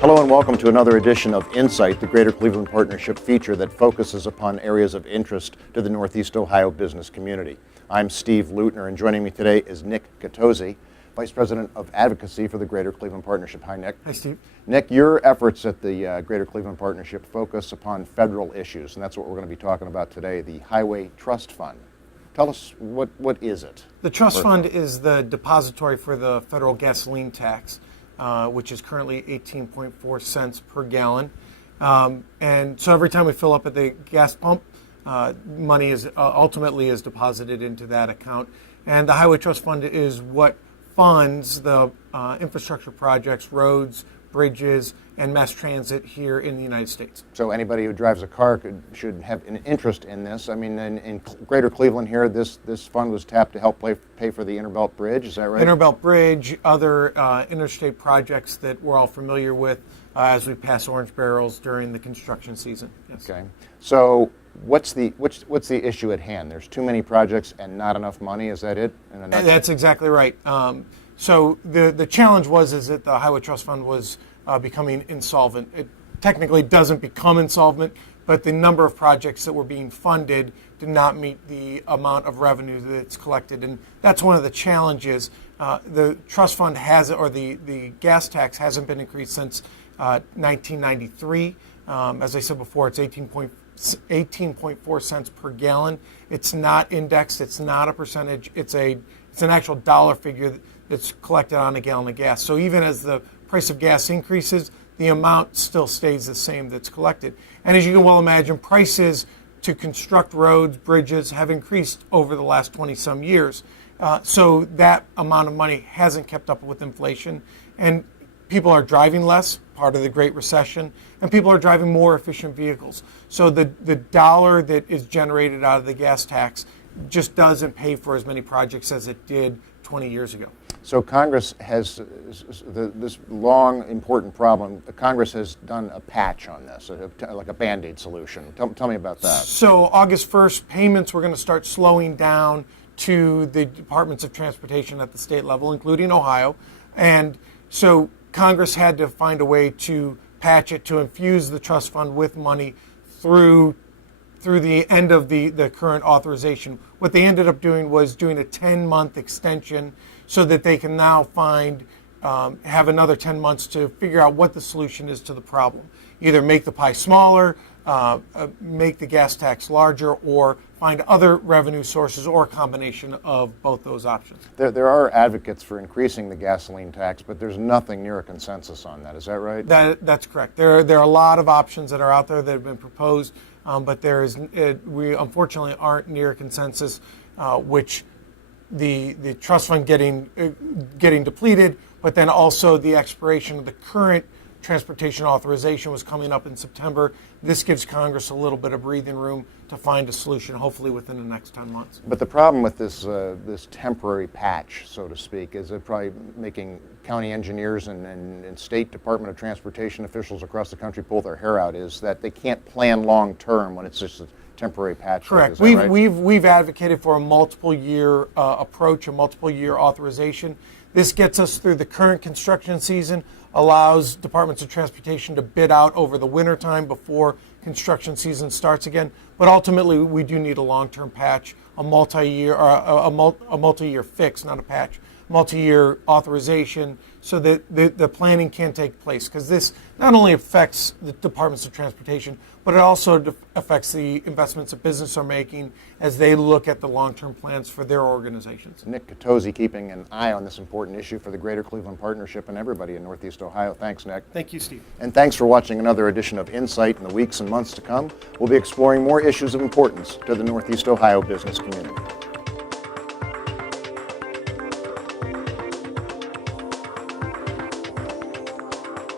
Hello and welcome to another edition of Insight, the Greater Cleveland Partnership feature that focuses upon areas of interest to the Northeast Ohio business community. I'm Steve Leutner, and joining me today is Nick Catozzi, Vice President of Advocacy for the Greater Cleveland Partnership. Hi, Nick. Hi, Steve. Nick, your efforts at the Greater Cleveland Partnership focus upon federal issues, and that's what we're going to be talking about today, the Highway Trust Fund. Tell us, what is it? The trust fund is the depository for the federal gasoline tax, which is currently 18.4 cents per gallon. And so every time we fill up at the gas pump, money is ultimately is deposited into that account. And the Highway Trust Fund is what funds the infrastructure projects, roads, bridges, and mass transit here in the United States. So anybody who drives a car should have an interest in this. I mean, in Greater Cleveland here, this fund was tapped to help pay for the Interbelt Bridge, is that right? Interbelt Bridge, other interstate projects that we're all familiar with as we pass orange barrels during the construction season. Yes. Okay. So what's the issue at hand? There's too many projects and not enough money, is that it? That's exactly right. So the challenge is that the Highway Trust Fund was becoming insolvent. It technically doesn't become insolvent, but the number of projects that were being funded did not meet the amount of revenue that's collected, and that's one of the challenges. The trust fund the gas tax hasn't been increased since 1993. As I said before, it's 18.4 cents per gallon. It's not indexed. It's not a percentage. It's an actual dollar figure that's collected on a gallon of gas. So even as the price of gas increases, the amount still stays the same that's collected. And as you can well imagine, prices to construct roads, bridges have increased over the last 20-some years. So that amount of money hasn't kept up with inflation. And people are driving less, part of the Great Recession, and people are driving more efficient vehicles. So the dollar that is generated out of the gas tax just doesn't pay for as many projects as it did 20 years ago. So Congress has this long, important problem. Congress has done a patch on this, like a Band-Aid solution. Tell me about that. So August 1st, payments were going to start slowing down to the departments of transportation at the state level, including Ohio. And so Congress had to find a way to patch it, to infuse the trust fund with money through the end of the current authorization. What they ended up doing was doing a 10-month extension so that they can now have another 10 months to figure out what the solution is to the problem. Either make the pie smaller, make the gas tax larger, or find other revenue sources, or a combination of both those options. There are advocates for increasing the gasoline tax, but there's nothing near a consensus on that. Is that right? That's correct. There are a lot of options that are out there that have been proposed, but we unfortunately aren't near consensus, which the trust fund getting depleted, but then also the expiration of the current transportation authorization was coming up in September. This gives Congress a little bit of breathing room to find a solution, hopefully within the next 10 months. But the problem with this temporary patch, so to speak, is it probably making county engineers and State Department of Transportation officials across the country pull their hair out, is that they can't plan long term when it's just a temporary patch. Correct. We've advocated for a multiple year approach, a multiple year authorization. This gets us through the current construction season, allows departments of transportation to bid out over the winter time before construction season starts again. But ultimately, we do need a long-term patch, a multi-year fix, not a patch, multi-year authorization, so that the planning can take place. Because this not only affects the departments of transportation, but it also affects the investments that businesses are making as they look at the long-term plans for their organizations. Nick Catozzi keeping an eye on this important issue for the Greater Cleveland Partnership and everybody in Northeast Ohio. Thanks, Nick. Thank you, Steve. And thanks for watching another edition of Insight. In the weeks and months to come, we'll be exploring more issues of importance to the Northeast Ohio business community.